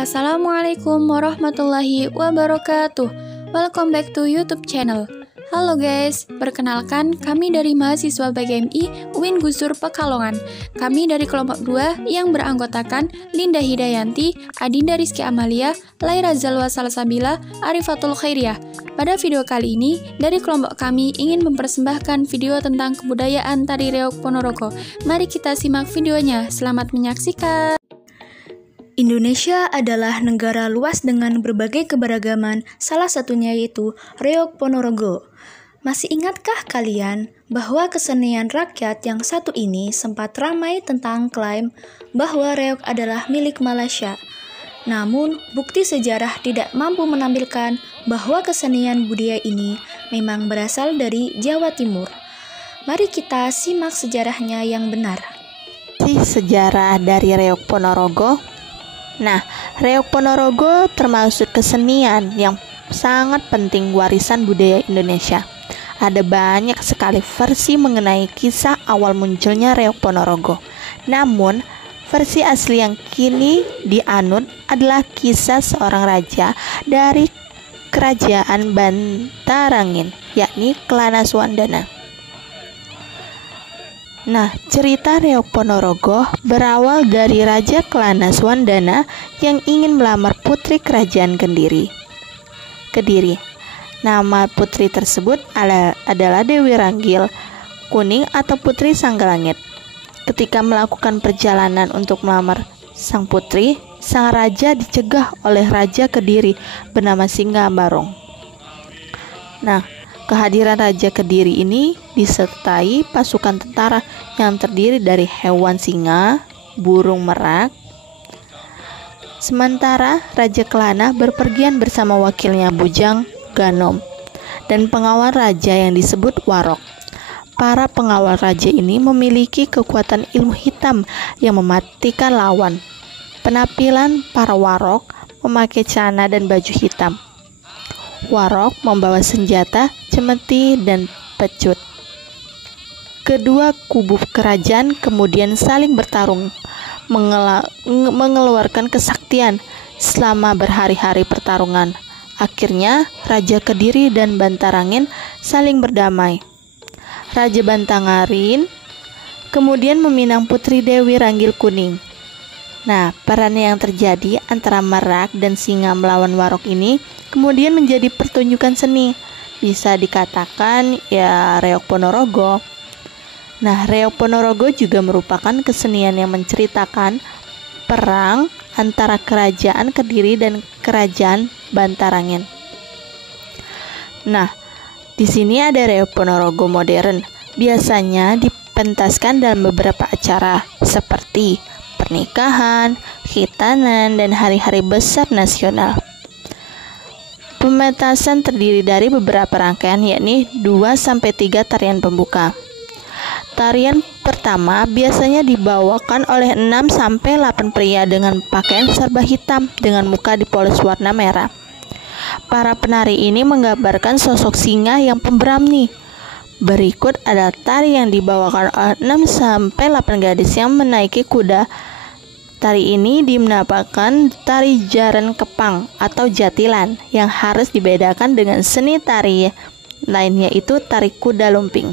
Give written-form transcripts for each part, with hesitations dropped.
Assalamualaikum warahmatullahi wabarakatuh. Welcome back to YouTube channel. Halo guys, perkenalkan kami dari mahasiswa BGMI UIN Gusur Pekalongan. Kami dari kelompok 2 yang beranggotakan Linda Hidayanti, Adinda Rizky Amalia, Laira Zalwa Salsabila, Arifatul Khairiyah. Pada video kali ini, dari kelompok kami ingin mempersembahkan video tentang kebudayaan Tari Reog Ponorogo. Mari kita simak videonya, selamat menyaksikan. Indonesia adalah negara luas dengan berbagai keberagaman, salah satunya yaitu Reog Ponorogo. Masih ingatkah kalian bahwa kesenian rakyat yang satu ini sempat ramai tentang klaim bahwa Reog adalah milik Malaysia? Namun, bukti sejarah tidak mampu menampilkan bahwa kesenian budaya ini memang berasal dari Jawa Timur. Mari kita simak sejarahnya yang benar. Sejarah dari Reog Ponorogo. Nah, Reog Ponorogo termasuk kesenian yang sangat penting warisan budaya Indonesia. Ada banyak sekali versi mengenai kisah awal munculnya Reog Ponorogo. Namun, versi asli yang kini dianut adalah kisah seorang raja dari kerajaan Bantarangin, yakni Kelana Swandana. Nah, cerita Reog Ponorogo berawal dari Raja Kelana Swandana yang ingin melamar putri kerajaan Kediri. Nama putri tersebut adalah Dewi Ranggil Kuning atau Putri Sanggalangit. Ketika melakukan perjalanan untuk melamar sang putri, sang raja dicegah oleh Raja Kediri bernama Singa Barong. Nah, kehadiran Raja Kediri ini disertai pasukan tentara yang terdiri dari hewan singa, burung merak. Sementara Raja Kelana berpergian bersama wakilnya Bujang Ganom dan pengawal raja yang disebut Warok. Para pengawal raja ini memiliki kekuatan ilmu hitam yang mematikan lawan. Penampilan para Warok memakai celana dan baju hitam. Warok membawa senjata, cemeti, dan pecut. Kedua kubu kerajaan kemudian saling bertarung, mengeluarkan kesaktian selama berhari-hari pertarungan. Akhirnya, Raja Kediri dan Bantarangin saling berdamai. Raja Bantarangin kemudian meminang Putri Dewi Ranggil Kuning. Nah, peran yang terjadi antara Merak dan Singa melawan Warok ini kemudian menjadi pertunjukan seni. Bisa dikatakan ya Reog Ponorogo. Nah, Reog Ponorogo juga merupakan kesenian yang menceritakan perang antara kerajaan Kediri dan kerajaan Bantarangin. Nah, di sini ada Reog Ponorogo modern. Biasanya dipentaskan dalam beberapa acara seperti pernikahan, khitanan, dan hari-hari besar nasional. Pementasan terdiri dari beberapa rangkaian, yakni 2-3 tarian pembuka. Tarian pertama biasanya dibawakan oleh 6-8 pria dengan pakaian serba hitam dengan muka dipoles warna merah. Para penari ini menggambarkan sosok singa yang pemberani. Berikut adalah tari yang dibawakan oleh 6-8 gadis yang menaiki kuda. Tari ini dinamakan tari jaran kepang atau jatilan yang harus dibedakan dengan seni tari lainnya yaitu tari kuda lumping.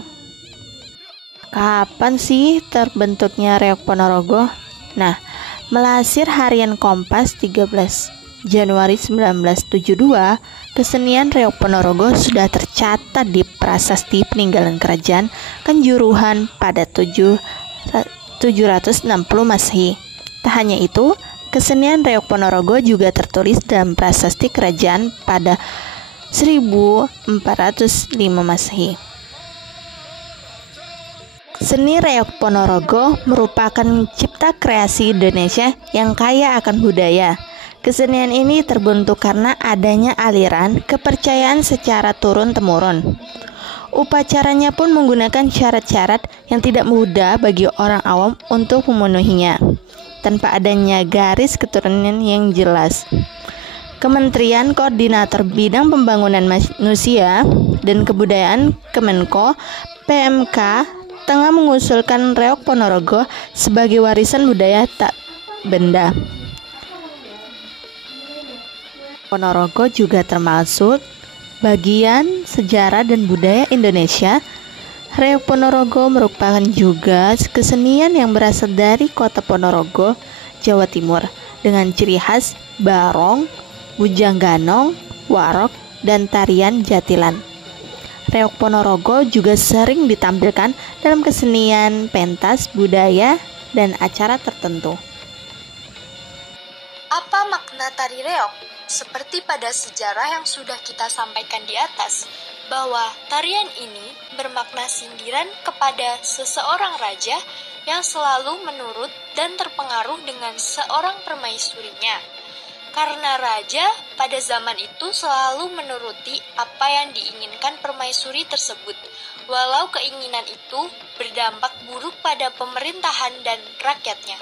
Kapan sih terbentuknya Reog Ponorogo? Nah, melansir harian Kompas 13 Januari 1972, kesenian Reog Ponorogo sudah tercatat di Prasasti Peninggalan Kerajaan Kanjuruhan pada 760 Masehi. Tak hanya itu, kesenian Reog Ponorogo juga tertulis dalam Prasasti Kerajaan pada 1405 Masehi. Seni Reog Ponorogo merupakan cipta kreasi Indonesia yang kaya akan budaya. Kesenian ini terbentuk karena adanya aliran kepercayaan secara turun-temurun. Upacaranya pun menggunakan syarat-syarat yang tidak mudah bagi orang awam untuk memenuhinya, tanpa adanya garis keturunan yang jelas. Kementerian Koordinator Bidang Pembangunan Manusia dan Kebudayaan Kemenko PMK tengah mengusulkan Reog Ponorogo sebagai warisan budaya tak benda. Ponorogo juga termasuk bagian sejarah dan budaya Indonesia. Reok Ponorogo merupakan juga kesenian yang berasal dari kota Ponorogo, Jawa Timur, dengan ciri khas barong, bujang ganong, warok, dan tarian jatilan. Reok Ponorogo juga sering ditampilkan dalam kesenian pentas budaya dan acara tertentu. Apa makna tari reok? Seperti pada sejarah yang sudah kita sampaikan di atas, bahwa tarian ini bermakna sindiran kepada seseorang raja yang selalu menurut dan terpengaruh dengan seorang permaisurinya. Karena raja pada zaman itu selalu menuruti apa yang diinginkan permaisuri tersebut, walau keinginan itu berdampak buruk pada pemerintahan dan rakyatnya.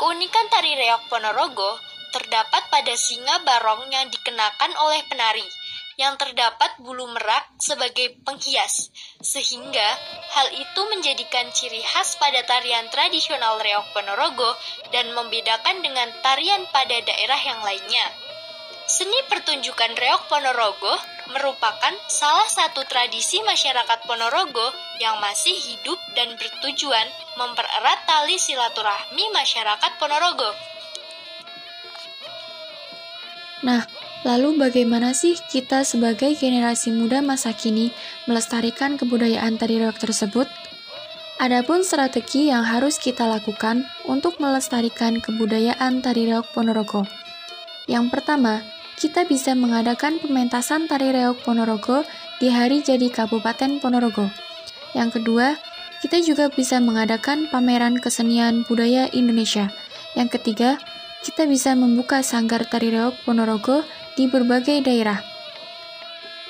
Keunikan tari reok Ponorogo terdapat pada singa barong yang dikenakan oleh penari, yang terdapat bulu merak sebagai penghias, sehingga hal itu menjadikan ciri khas pada tarian tradisional reok Ponorogo dan membedakan dengan tarian pada daerah yang lainnya. Seni pertunjukan reok Ponorogo merupakan salah satu tradisi masyarakat Ponorogo yang masih hidup dan bertujuan mempererat tali silaturahmi masyarakat Ponorogo. Nah, lalu bagaimana sih kita sebagai generasi muda masa kini melestarikan kebudayaan tari reok tersebut? Adapun strategi yang harus kita lakukan untuk melestarikan kebudayaan tari reok Ponorogo. Yang pertama, kita bisa mengadakan pementasan tari reok Ponorogo di hari jadi Kabupaten Ponorogo. Yang kedua, kita juga bisa mengadakan pameran kesenian budaya Indonesia. Yang ketiga, kita bisa membuka sanggar tari reok Ponorogo di berbagai daerah.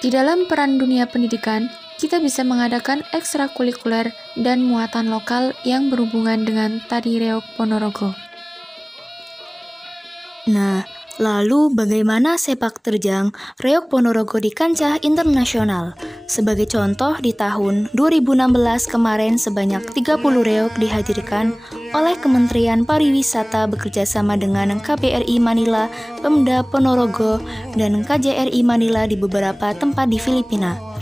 Di dalam peran dunia pendidikan, kita bisa mengadakan ekstrakurikuler dan muatan lokal yang berhubungan dengan tari reok Ponorogo. Nah, lalu bagaimana sepak terjang reok Ponorogo di kancah internasional? Sebagai contoh, di tahun 2016 kemarin sebanyak 30 reok dihadirkan oleh Kementerian Pariwisata bekerjasama dengan KBRI Manila, Pemda Ponorogo, dan KJRI Manila di beberapa tempat di Filipina.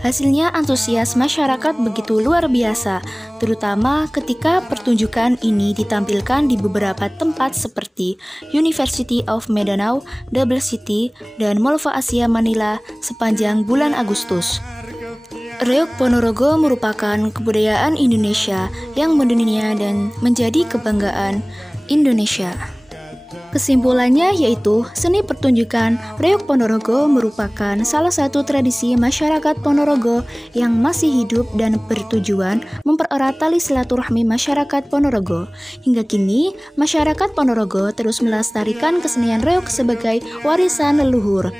Hasilnya antusias masyarakat begitu luar biasa, terutama ketika pertunjukan ini ditampilkan di beberapa tempat seperti University of Mindanao, Double City, dan Malva Asia Manila sepanjang bulan Agustus. Reok Ponorogo merupakan kebudayaan Indonesia yang mendunia dan menjadi kebanggaan Indonesia. Kesimpulannya yaitu, seni pertunjukan reok Ponorogo merupakan salah satu tradisi masyarakat Ponorogo yang masih hidup dan bertujuan mempererat tali silaturahmi masyarakat Ponorogo. Hingga kini, masyarakat Ponorogo terus melestarikan kesenian reok sebagai warisan leluhur.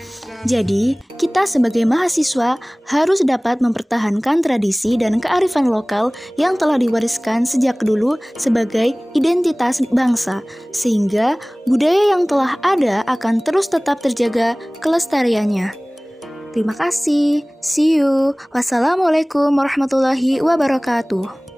Jadi, kita sebagai mahasiswa harus dapat mempertahankan tradisi dan kearifan lokal yang telah diwariskan sejak dulu sebagai identitas bangsa, sehingga budaya yang telah ada akan terus tetap terjaga kelestariannya. Terima kasih. See you. Wassalamualaikum warahmatullahi wabarakatuh.